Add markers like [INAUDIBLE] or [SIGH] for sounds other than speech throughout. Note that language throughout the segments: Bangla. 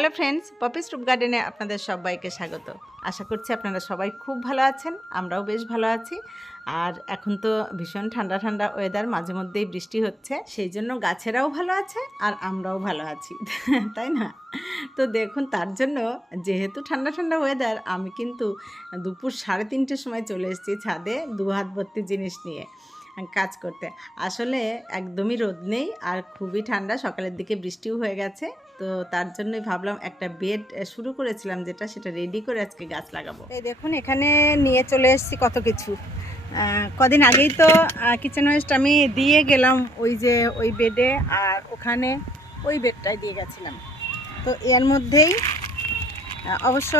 হ্যালো ফ্রেন্ডস পপিস রুপ গার্ডেনে আপনাদের সবাইকে স্বাগত। আশা করছি আপনারা সবাই খুব ভালো আছেন, আমরাও বেশ ভালো আছি। আর এখন তো ভীষণ ঠান্ডা ঠান্ডা ওয়েদার মাঝে মধ্যেই বৃষ্টি হচ্ছে, সেই জন্য গাছেরাও ভালো আছে আর আমরাও ভালো আছি, [LAUGHS] তাই না? তো দেখুন, তার জন্য যেহেতু ঠান্ডা ঠান্ডা ওয়েদার আমি কিন্তু দুপুর সাড়ে তিনটের সময় চলে এসেছি ছাদে দু হাত ভর্তি জিনিস নিয়ে। কাজ করতে। আসলে একদমই রোদ নেই আর খুবই ঠান্ডা, সকালের দিকে বৃষ্টিও হয়ে গেছে। তো তার জন্যই ভাবলাম একটা বেড শুরু করেছিলাম যেটা, সেটা রেডি করে আজকে গাছ লাগাবো। এই দেখুন, এখানে নিয়ে চলে এসেছি কত কিছু। কদিন আগেই তো কিচেন ওয়েস্ট আমি দিয়ে গেলাম ওই যে ওই বেডে আর ওখানে ওই বেডটাই দিয়ে গেছিলাম। তো এর মধ্যেই অবশ্য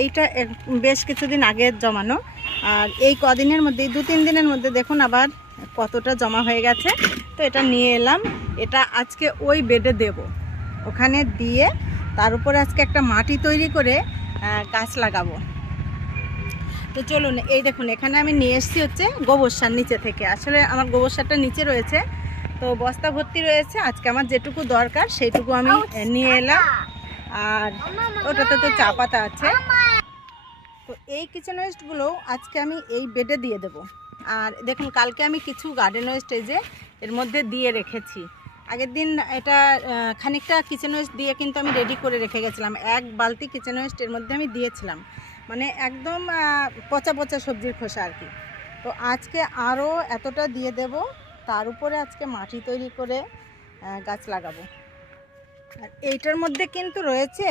এইটা বেশ কিছুদিন আগে জমানো। আর এই কদিনের মধ্যে দু তিন দিনের মধ্যে দেখুন আবার কতটা জমা হয়ে গেছে। তো এটা নিয়ে এলাম। এটা আজকে ওই বেডে দেব। ওখানে দিয়ে তার উপরে আজকে একটা মাটি তৈরি করে গাছ লাগাবো। তো চলুন এই দেখুন এখানে আমি নিয়ে এসেছি হচ্ছে গোবর সার নিচে থেকে। আসলে আমার গোবর সারটা নিচে রয়েছে। তো বস্তা ভর্তি রয়েছে। আজকে আমার যেটুকু দরকার সেইটুকু আমি নিয়ে এলাম। আর ওটাতে তো চা পাতা আছে। তো এই কিচেন ওয়েস্টগুলো আজকে আমি এই বেডে দিয়ে দেব। আর দেখুন, কালকে আমি কিছু গার্ডেন ওয়েস্ট এই যে এর মধ্যে দিয়ে রেখেছি। আগের দিন এটা খানিকটা কিচেন ওয়েস্ট দিয়ে কিন্তু আমি রেডি করে রেখে গেছিলাম। এক বালতি কিচেন ওয়েস্ট এর মধ্যে আমি দিয়েছিলাম। মানে একদম পচা পচা সবজির খোসা আর কি। তো আজকে আরও এতটা দিয়ে দেব, তার উপরে আজকে মাটি তৈরি করে গাছ লাগাবো। আর এইটার মধ্যে কিন্তু রয়েছে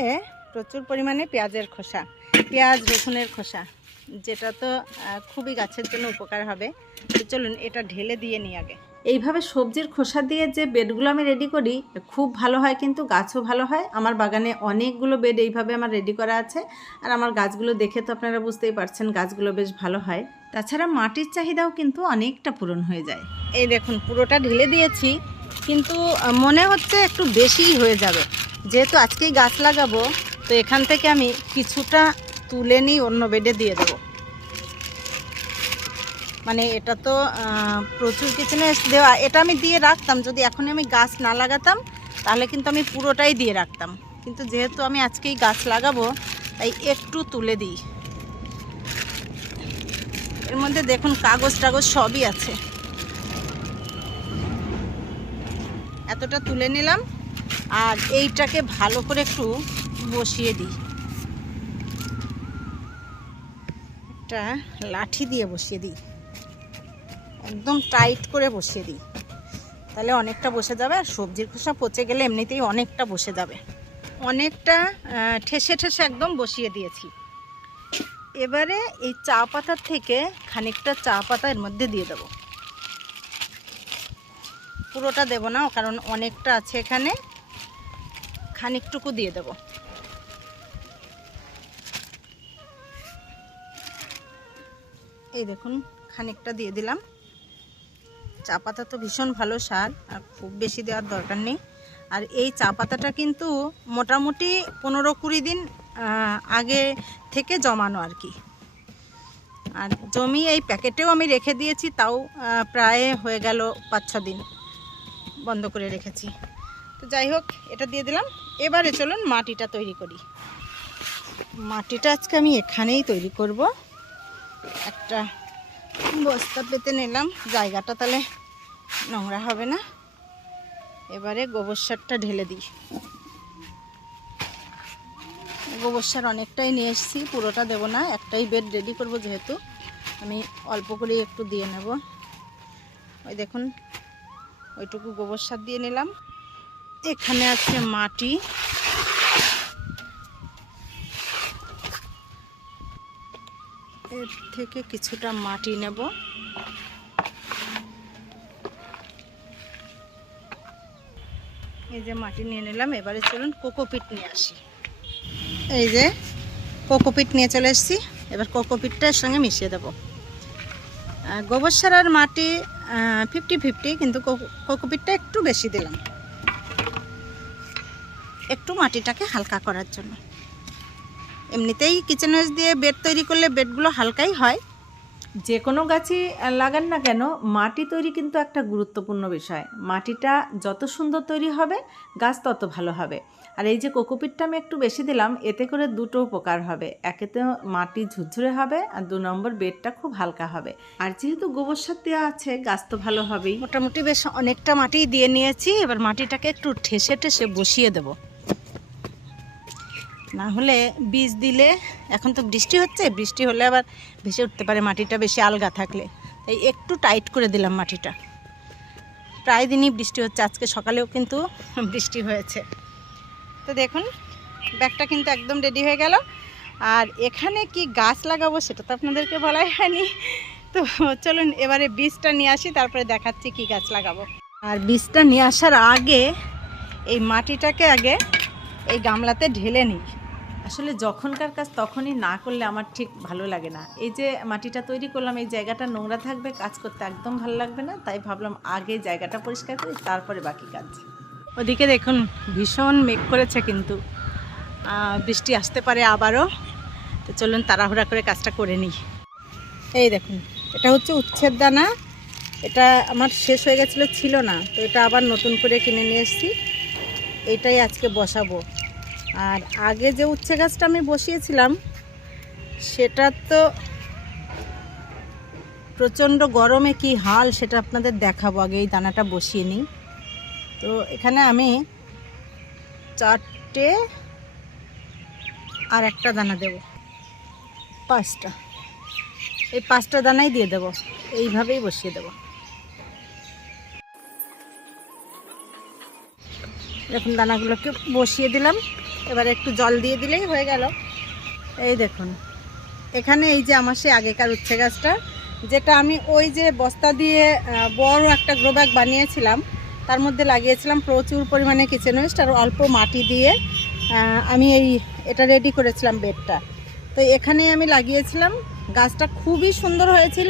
প্রচুর পরিমাণে পেঁয়াজের খোসা। পেঁয়াজ, রসুনের খোসা, যেটা তো খুবই গাছের জন্য উপকার হবে। তো চলুন এটা ঢেলে দিয়ে নিই আগে। এইভাবে সবজির খোসা দিয়ে যে বেডগুলো আমি রেডি করি, খুব ভালো হয় কিন্তু গাছও ভালো হয়। আমার বাগানে অনেকগুলো বেড এইভাবে আমার রেডি করা আছে। আর আমার গাছগুলো দেখে তো আপনারা বুঝতেই পারছেন, গাছগুলো বেশ ভালো হয়। তাছাড়া মাটির চাহিদাও কিন্তু অনেকটা পূরণ হয়ে যায়। এই দেখুন, পুরোটা ঢেলে দিয়েছি, কিন্তু মনে হচ্ছে একটু বেশিই হয়ে যাবে। যেহেতু আজকেই গাছ লাগাবো, তো এখান থেকে আমি কিছুটা তুলে নিই, অন্য বেডে দিয়ে দেবো। মানে এটা তো প্রচুর কিচেনে দেওয়া, এটা আমি দিয়ে রাখতাম, যদি এখন আমি গাছ না লাগাতাম, তাহলে কিন্তু আমি পুরোটাই দিয়ে রাখতাম। কিন্তু যেহেতু আমি আজকেই গাছ লাগাবো, তাই একটু তুলে দিই। এর মধ্যে দেখুন, কাগজ টাগজ সবই আছে। এতটা তুলে নিলাম, আর এইটাকে ভালো করে একটু বসিয়ে দিই। একটা লাঠি দিয়ে বসিয়ে দিই। একদম টাইট করে বসিয়ে দিই। তাহলে অনেকটা বসে যাবে আর সবজির খোসা পচে গেলে এমনিতেই অনেকটা বসে যাবে। অনেকটা ঠেসে ঠেসে একদম বসিয়ে দিয়েছি। এবারে এই চা পাতার থেকে খানিকটা চা পাতা এর মধ্যে দিয়ে দেবো। পুরোটা দেব না, কারণ অনেকটা আছে এখানে। খানিকটুকু দিয়ে দেব। এই দেখুন, খানিকটা দিয়ে দিলাম। চা পাতা তো ভীষণ ভালো সার আর খুব বেশি দেওয়ার দরকার নেই। আর এই চা পাতাটা কিন্তু মোটামুটি পনেরো কুড়ি দিন আগে থেকে জমানো আর কি। আর জমি এই প্যাকেটেও আমি রেখে দিয়েছি, তাও প্রায় হয়ে গেল পাঁচ ছ দিন বন্ধ করে রেখেছি। তো যাই হোক, এটা দিয়ে দিলাম। এবারে চলুন মাটিটা তৈরি করি। মাটিটা আজকে আমি এখানেই তৈরি করব। একটা বস্তা পেতে নিলাম। জায়গাটা তাহলে নোংরা হবে না। এবারে গোবর সারটা ঢেলে দিই। গোবর সার অনেকটাই নিয়ে এসেছি, পুরোটা দেবো না, একটাই বেড রেডি করব যেহেতু। আমি অল্প করেই একটু দিয়ে নেব। ওই দেখুন, ওইটুকু গোবর সার দিয়ে নিলাম। এখানে আছে মাটি। এর থেকে কিছুটা মাটি নেব। এই যে মাটি নিয়ে নিলাম, এবারে চলুন কোকোপিট নিয়ে আসি। এই যে কোকোপিট নিয়ে চলে এসেছি, এবার কোকোপিটটার সঙ্গে মিশিয়ে দেবো। গোবর সার আর মাটি ফিফটি ফিফটি কিন্তু কোকো- কোকোপিটটা একটু বেশি দিলাম। একটু মাটিটাকে হালকা করার জন্য। এমনিতেই কিচেন ওয়েস্ট দিয়ে বেড তৈরি করলে বেডগুলো হালকাই হয়। যে কোনো গাছই লাগান না কেন মাটি তৈরি কিন্তু একটা গুরুত্বপূর্ণ বিষয়। মাটিটা যত সুন্দর তৈরি হবে গাছ তত ভালো হবে। আর এই যে কোকোপিটটা আমি একটু বেশি দিলাম এতে করে দুটো উপকার হবে। একে তো মাটি ঝুরঝুরে হবে আর দু নম্বর বেডটা খুব হালকা হবে। আর যেহেতু গোবর সার দেওয়া আছে গাছ তো ভালো হবেই। মোটামুটি বেশ অনেকটা মাটি দিয়ে নিয়েছি এবার মাটিটাকে একটু ঠেসে ঠেসে বসিয়ে দেব। না হলে বীজ দিলে, এখন তো বৃষ্টি হচ্ছে, বৃষ্টি হলে আবার ভেসে উঠতে পারে, মাটিটা বেশি আলগা থাকলে। তাই একটু টাইট করে দিলাম মাটিটা। প্রায় দিনই বৃষ্টি হচ্ছে, আজকে সকালেও কিন্তু বৃষ্টি হয়েছে। তো দেখুন, ব্যাগটা কিন্তু একদম রেডি হয়ে গেল। আর এখানে কি গাছ লাগাবো সেটা তো আপনাদেরকে বলাই হয়নি। তো চলুন, এবারে বীজটা নিয়ে আসি, তারপরে দেখাচ্ছি কি গাছ লাগাবো। আর বীজটা নিয়ে আসার আগে এই মাটিটাকে আগে এই গামলাতে ঢেলে নিই। আসলে যখনকার কাজ তখনই না করলে আমার ঠিক ভালো লাগে না। এই যে মাটিটা তৈরি করলাম, এই জায়গাটা নোংরা থাকবে, কাজ করতে একদম ভালো লাগবে না, তাই ভাবলাম আগে জায়গাটা পরিষ্কার করি, তারপরে বাকি কাজ। ওদিকে দেখুন, ভীষণ মেঘ করেছে কিন্তু। বৃষ্টি আসতে পারে আবারও। তো চলুন তাড়াহুড়া করে কাজটা করে নিই। এই দেখুন, এটা হচ্ছে উচ্ছের দানা। এটা আমার শেষ হয়ে গেছিল, ছিল না। তো এটা আবার নতুন করে কিনে নিয়ে এসেছি। এটাই আজকে বসাবো। আর আগে যে উচ্ছে গাছটা আমি বসিয়েছিলাম, সেটা তো প্রচণ্ড গরমে কি হাল সেটা আপনাদের দেখাবো, আগে এই দানাটা বসিয়ে নিই। তো এখানে আমি চারটে আর একটা দানা দেব, পাঁচটা। এই পাঁচটা দানাই দিয়ে দেব, এইভাবেই বসিয়ে দেব। দেখুন দানাগুলোকে বসিয়ে দিলাম। এবার একটু জল দিয়ে দিলেই হয়ে গেল। এই দেখুন, এখানে এই যে আমার সেই আগেকার উচ্ছে গাছটা, যেটা আমি ওই যে বস্তা দিয়ে বড় একটা গ্রো ব্যাগ বানিয়েছিলাম, তার মধ্যে লাগিয়েছিলাম প্রচুর পরিমাণে কিচেন ওয়েস্ট আর অল্প মাটি দিয়ে আমি এই, এটা রেডি করেছিলাম বেডটা। তো এখানে আমি লাগিয়েছিলাম, গাছটা খুবই সুন্দর হয়েছিল,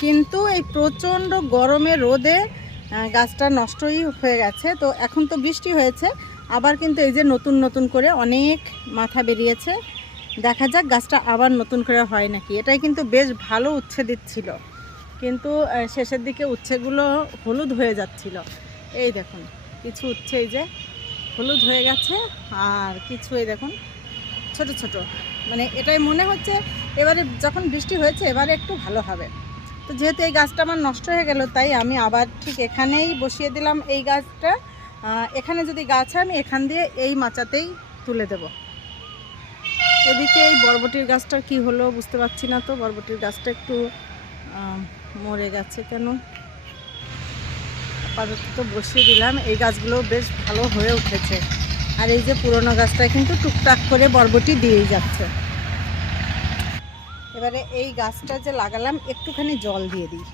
কিন্তু এই প্রচণ্ড গরমে রোদে গাছটা নষ্টই হয়ে গেছে। তো এখন তো বৃষ্টি হয়েছে আবার কিন্তু এই যে নতুন নতুন করে অনেক মাথা বেরিয়েছে। দেখা যাক গাছটা আবার নতুন করে হয় নাকি। এটাই কিন্তু বেশ ভালো উচ্ছে দিচ্ছিল কিন্তু শেষের দিকে উচ্ছেগুলো হলুদ হয়ে যাচ্ছিল। এই দেখুন, কিছু উচ্ছে এই যে হলুদ হয়ে গেছে আর কিছু এই দেখুন, ছোট ছোট। মানে এটাই মনে হচ্ছে এবারে যখন বৃষ্টি হয়েছে, এবারে একটু ভালো হবে। তো যেহেতু এই গাছটা আমার নষ্ট হয়ে গেল, তাই আমি আবার ঠিক এখানেই বসিয়ে দিলাম এই গাছটা। এখানে যদি গাছ হয়, আমি এখান দিয়ে এই মাচাতেই তুলে দেব। এদিকে এই বরবটির গাছটা কি হলো বুঝতে পারছি না তো। বরবটির গাছটা একটু মরে গেছে কেন? আপাতত তো বসিয়ে দিলাম। এই গাছগুলো বেশ ভালো হয়ে উঠেছে। আর এই যে পুরনো গাছটা কিন্তু টুকটাক করে বরবটি দিয়েই যাচ্ছে। এবারে এই গাছটা যে লাগালাম, একটুখানি জল দিয়ে দিই।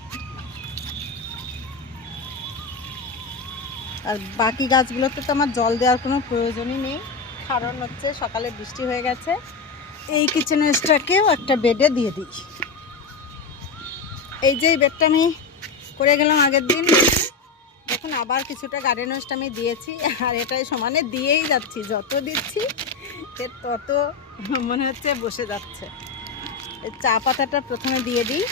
আর বাকি গাছগুলোতে তো আমার জল দেওয়ার কোনো প্রয়োজনই নেই। কারণ হচ্ছে সকালে বৃষ্টি হয়ে গেছে। এই কিচেন ওয়েস্টটাকেও একটা বেডে দিয়ে দিই। এই যে বেডটা আমি করে গেলাম আগের দিন। দেখুন, আবার কিছুটা গার্ডেন ওয়েস্ট আমি দিয়েছি। আর এটাই সমানে দিয়েই যাচ্ছি। যত দিচ্ছি এর তত মনে হচ্ছে বসে যাচ্ছে। চা পাতাটা প্রথমে দিয়ে দিই।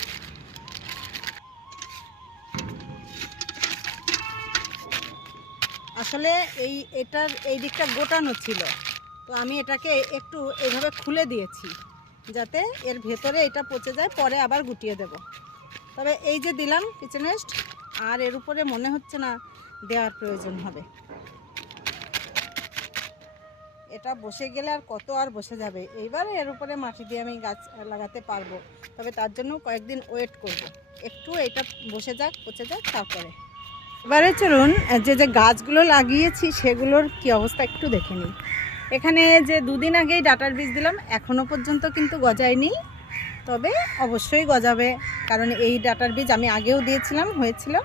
আসলে এই, এটার, এই দিকটা গোটানো ছিল। তো আমি এটাকে একটু এইভাবে খুলে দিয়েছি, যাতে এর ভেতরে এটা পচে যায়, পরে আবার গুটিয়ে দেব। তবে এই যে দিলাম কিচেন ওয়েস্ট আর এর উপরে মনে হচ্ছে না দেওয়ার প্রয়োজন হবে। এটা বসে গেলে আর কত আর বসে যাবে? এইবার এর উপরে মাটি দিয়ে আমি গাছ লাগাতে পারব। তবে তার জন্য কয়েকদিন ওয়েট করব। একটু এটা বসে যাক, পচে যাক, তারপরে। এবারে চলুন, যে যে গাছগুলো লাগিয়েছি সেগুলোর কি অবস্থা একটু দেখে নিই। এখানে যে দুদিন আগেই ডাটার বীজ দিলাম এখনও পর্যন্ত কিন্তু গজায়নি, তবে অবশ্যই গজাবে, কারণ এই ডাটার বীজ আমি আগেও দিয়েছিলাম, হয়েছিল।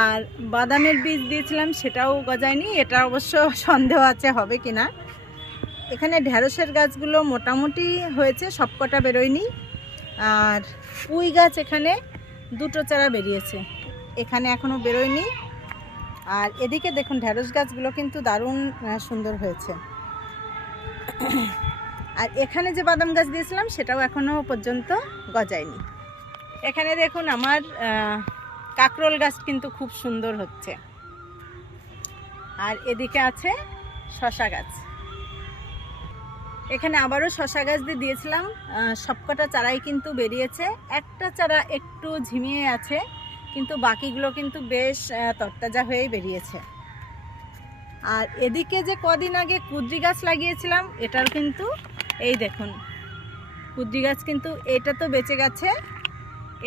আর বাদামের বীজ দিয়েছিলাম, সেটাও গজায়নি, এটা অবশ্য সন্দেহ আছে হবে কি না। এখানে ঢ্যাঁড়সের গাছগুলো মোটামুটি হয়েছে, সবকটা বেরোয়নি। আর পুঁই গাছ এখানে দুটো চারা বেরিয়েছে। এখানে এখনও বেরোয়নি। আর এদিকে দেখুন ঢ্যাঁড়স গাছগুলো কিন্তু দারুণ সুন্দর হয়েছে। আর এখানে যে বাদাম গাছ দিয়েছিলাম, সেটাও এখনও পর্যন্ত গজায়নি। এখানে দেখুন, আমার কাকরোল গাছ কিন্তু খুব সুন্দর হচ্ছে। আর এদিকে আছে শশা গাছ। এখানে আবারও শশা গাছ দিয়ে দিয়েছিলাম সবকটা চারাই কিন্তু বেরিয়েছে। একটা চারা একটু ঝিমিয়ে আছে কিন্তু বাকিগুলো কিন্তু বেশ তরতাজা হয়েই বেরিয়েছে। আর এদিকে যে কদিন আগে কুদ্রি গাছ লাগিয়েছিলাম এটার কিন্তু, এই দেখুন, কুদ্রি গাছ কিন্তু এটা তো বেঁচে গেছে,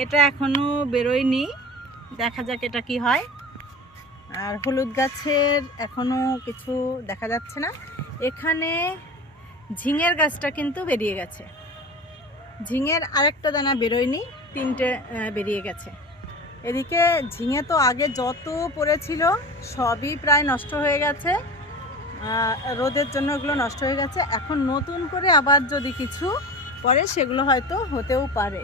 এটা এখনও বেরোয়নি, দেখা যাক এটা কি হয়। আর হলুদ গাছের এখনও কিছু দেখা যাচ্ছে না। এখানে ঝিঙের গাছটা কিন্তু বেরিয়ে গেছে। ঝিঙের আরেকটা দানা বেরোয়নি, তিনটে বেরিয়ে গেছে। এদিকে ঝিঙে তো আগে যত পড়েছিল, সবই প্রায় নষ্ট হয়ে গেছে। রোদের জন্য এগুলো নষ্ট হয়ে গেছে। এখন নতুন করে আবার যদি কিছু পরে সেগুলো হয়তো হতেও পারে।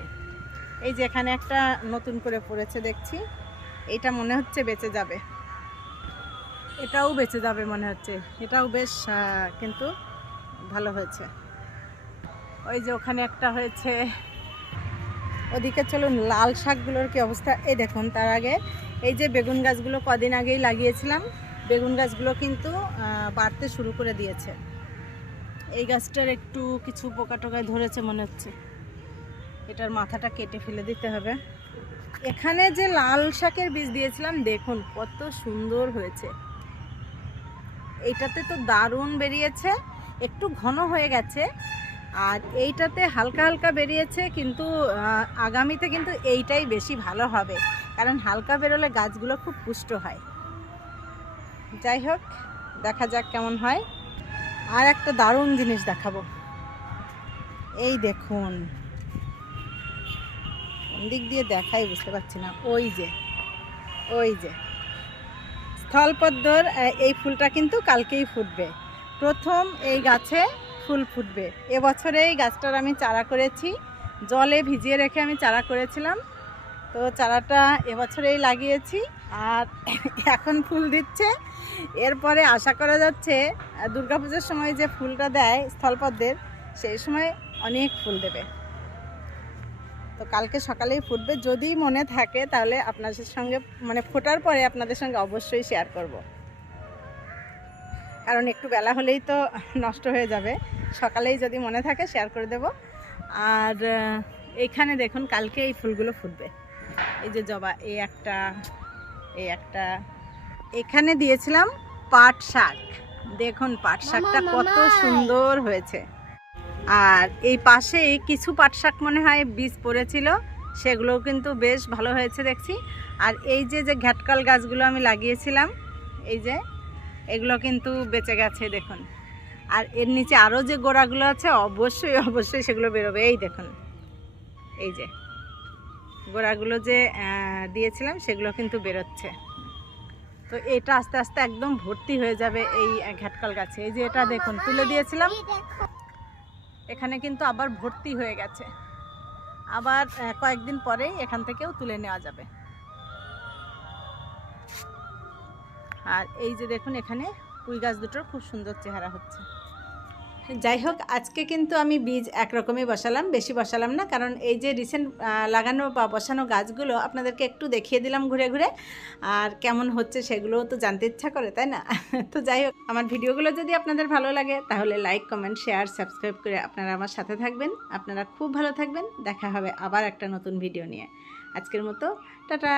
এই যে এখানে একটা নতুন করে পড়েছে দেখছি। এটা মনে হচ্ছে বেঁচে যাবে। এটাও বেঁচে যাবে মনে হচ্ছে। এটাও বেশ কিন্তু ভালো হয়েছে। ওই যে ওখানে একটা হয়েছে ওদিকে চলুন, লাল শাকগুলোর কি অবস্থা? এই দেখুন, তার আগে এই যে বেগুন গাছগুলো কদিন আগেই লাগিয়েছিলাম, বেগুন গাছগুলো কিন্তু বাড়তে শুরু করে দিয়েছে। এই গাছটার একটু কিছু পোকা টোকায় ধরেছে মনে হচ্ছে। এটার মাথাটা কেটে ফেলে দিতে হবে। এখানে যে লাল শাকের বীজ দিয়েছিলাম, দেখুন, কত সুন্দর হয়েছে। এইটাতে তো দারুণ বেরিয়েছে। একটু ঘন হয়ে গেছে আর এইটাতে হালকা হালকা বেরিয়েছে, কিন্তু আগামীতে কিন্তু এইটাই বেশি ভালো হবে। কারণ হালকা বেরোলে গাছগুলো খুব পুষ্ট হয়। যাই হোক, দেখা যাক কেমন হয়। আর একটা দারুণ জিনিস দেখাবো। এই দেখুন। দিক দিয়ে দেখাই বুঝতে পারছি না। ওই যে ওই যে। স্থলপদ্মর এই ফুলটা কিন্তু কালকেই ফুটবে। প্রথম এই গাছে ফুল ফুটবে। এবছরে এই গাছটার আমি চারা করেছি। জলে ভিজিয়ে রেখে আমি চারা করেছিলাম। তো চারাটা এবছরেই লাগিয়েছি। আর এখন ফুল দিচ্ছে। এরপরে আশা করা যাচ্ছে, দুর্গাপুজোর সময় যে ফুলটা দেয় স্থলপদ্মের, সেই সময় অনেক ফুল দেবে। তো কালকে সকালেই ফুটবে। যদি মনে থাকে, তাহলে আপনাদের সঙ্গে মানে ফোটার পরে আপনাদের সঙ্গে অবশ্যই শেয়ার করব। কারণ একটু বেলা হলেই তো নষ্ট হয়ে যাবে। সকালেই যদি মনে থাকে শেয়ার করে দেব। আর আহ, এইখানে দেখুন কালকে এই ফুলগুলো ফুটবে। এই যে জবা এই একটা এই একটা। এখানে দিয়েছিলাম পাট শাক। দেখুন পাট শাকটা কত সুন্দর হয়েছে। আর এই পাশে কিছু পাট শাক মনে হয় বীজ পড়েছিল সেগুলোও কিন্তু বেশ ভালো হয়েছে দেখছি। আর এই যে যে ঘ্যাটকাল গাছগুলো আমি লাগিয়েছিলাম এই যে এগুলো কিন্তু বেঁচে গেছে দেখুন। আর এর নিচে আরও যে গোড়াগুলো আছে অবশ্যই অবশ্যই সেগুলো বেরোবে। এই দেখুন এই যে গোড়াগুলো যে দিয়েছিলাম সেগুলো কিন্তু বেরোচ্ছে। তো এটা আস্তে আস্তে একদম ভর্তি হয়ে যাবে এই আহ, ঘ্যাটকাল গাছে। এই যে এটা দেখুন তুলে দিয়েছিলাম। এখানে কিন্তু আবার ভর্তি হয়ে গেছে। আবার কয়েকদিন পরেই এখান থেকেও তুলে নেওয়া যাবে। আর এই যে দেখুন এখানে পুঁই গাছ দুটোর খুব সুন্দর চেহারা হচ্ছে। যাই হোক, আজকে কিন্তু আমি বীজ একরকমই বসালাম, বেশি বসালাম না, কারণ এই যে রিসেন্ট লাগানো বা বসানো গাছগুলো আপনাদেরকে একটু দেখিয়ে দিলাম ঘুরে ঘুরে, আর কেমন হচ্ছে সেগুলোও তো জানতে ইচ্ছা করে, তাই না? [LAUGHS] তো যাই হোক, আমার ভিডিওগুলো যদি আপনাদের ভালো লাগে, তাহলে লাইক কমেন্ট শেয়ার সাবস্ক্রাইব করে আপনারা আমার সাথে থাকবেন। আপনারা খুব ভালো থাকবেন, দেখা হবে আবার একটা নতুন ভিডিও নিয়ে। আজকের মতো, টাটা!